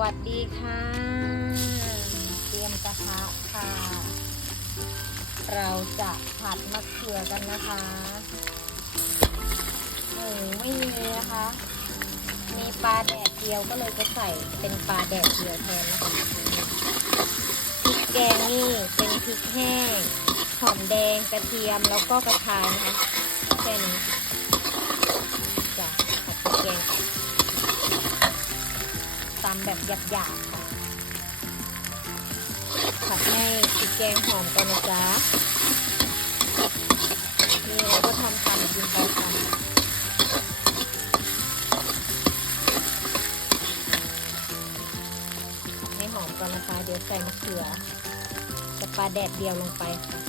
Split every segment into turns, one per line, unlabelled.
วัสดีค่ะ เตรียมกระทะค่ะ เราจะผัดมะเขือกันนะคะหมูไม่มีนะคะ มีปลาแดดเดียวก็เลยจะใส่เป็นปลาแดดเดียวแทนนะคะพริกแกงนี่เป็นพริกแห้งหอมแดงกระเทียมแล้วก็กระชายนะคะแค่นี้จ้ะผัดพริกแกงค่ะตำแบบหยาบค่ะผัดให้พริกแกงหอมก่อนนะจ๊ะนี่เราก็ทำตำกินไปค่ะให้หอมก่อนนะคะ เดี๋ยวใส่มะเขือกับปลาแดดเดียวลงไปค่ะ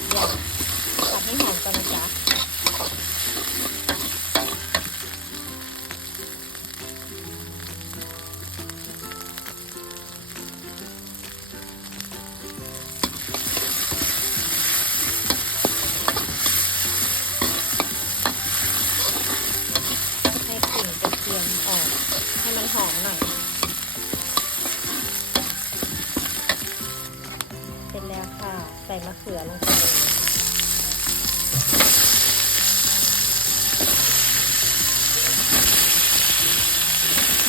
ต ยาผัดให้หอมก่อนนะจ๊ะให้กลิ่นกระเทียมออกให้มันหอมหน่อย ส่มะเขือลงไปเลย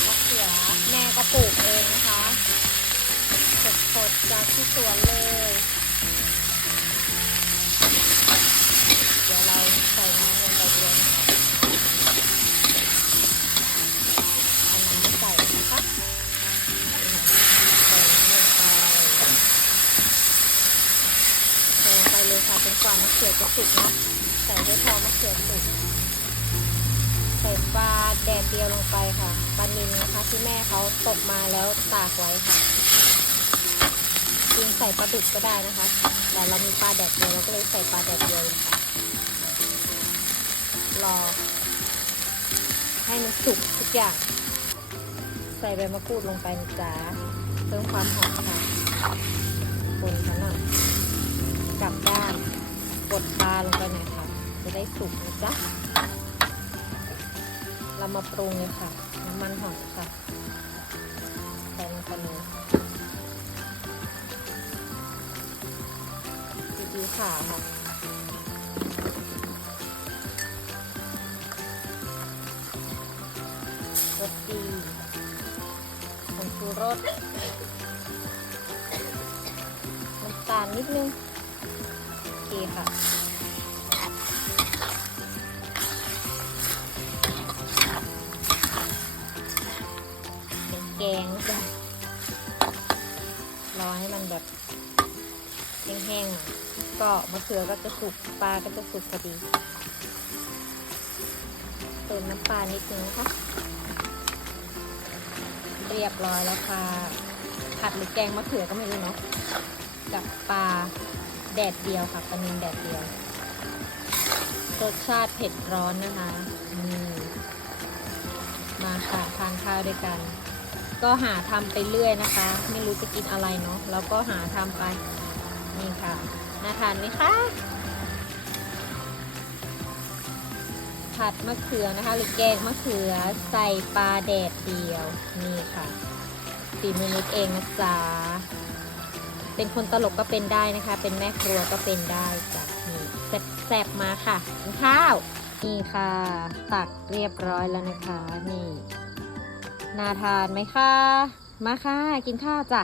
มะเขือแม่ก็ปลูกเองนะคะสดๆจากที่สวนเลย เดี๋ยวเราใส่น้ำลงไปด้วยนะคะเอาน้ำไม่ใส่นะคะใส่น้ำลงไปใส่ลงไปเลย ค่ะจนกว่ามะเขือจะสุกนะใส่ให้พอมะเขือสุกใส่ปลาแดดเดียวลงไปค่ะปลานิลนะคะที่แม่เขาตกมาแล้วตากไว้ค่ะจริงใส่ปลาดุกก็ได้นะคะ แต่เรามีปลาแดดเดียวเราก็เลยใส่ปลาแดดเดียวค่ะรอ ให้มันสุกทุกอย่างใส่ใบมะกรูดลงไปนะจ๊ะเพิ่มความหอมค่ะคนกันหน่อย กลับด้าน กดปลาลงไปหน่อยค่ะ จะได้สุกนะจ๊ะ เรามาปรุงเลยค่ะ น้ำมันหอยค่ะใส่ลงไปเลยซีอิ๊วขาวค่ะรสดีผงชูรสน้ำตาลนิดนึง เคค่ะเป็นแกงจ้ะรอให้มันแบบแห้งๆหน่อยก็มะเขือก็จะสุกปลาก็จะสุกพอดีเติมน้ำปลานิดนึงนะคะเรียบร้อยแล้วค่ะ ผัดหรือแกงมะเขือก็ไม่รู้เนาะกับปลา แดดเดียวค่ะปลานิลแดดเดียว รสชาติเผ็ดร้อนนะคะนี่มาค่ะทานข้าวด้วยกัน ก็หาทำไปเรื่อยนะคะ ไม่รู้จะกินอะไรเนาะแล้วก็หาทำไปนี่ค่ะน่าทานไหมคะผัดมะเขือนะคะ หรือแกงมะเขือใส่ปลาแดดเดียว นี่ค่ะฝีมือนิดเองนะจ๊ะ เป็นคนตลกก็เป็นได้นะคะ เป็นแม่ครัวก็เป็นได้จ้ะนี่แซ่บๆมาค่ะกินข้าว นี่ค่ะ ตักเรียบร้อยแล้วนะคะ นี่ น่าทานไหมคะ มาค่ะ กินข้าวจ้ะ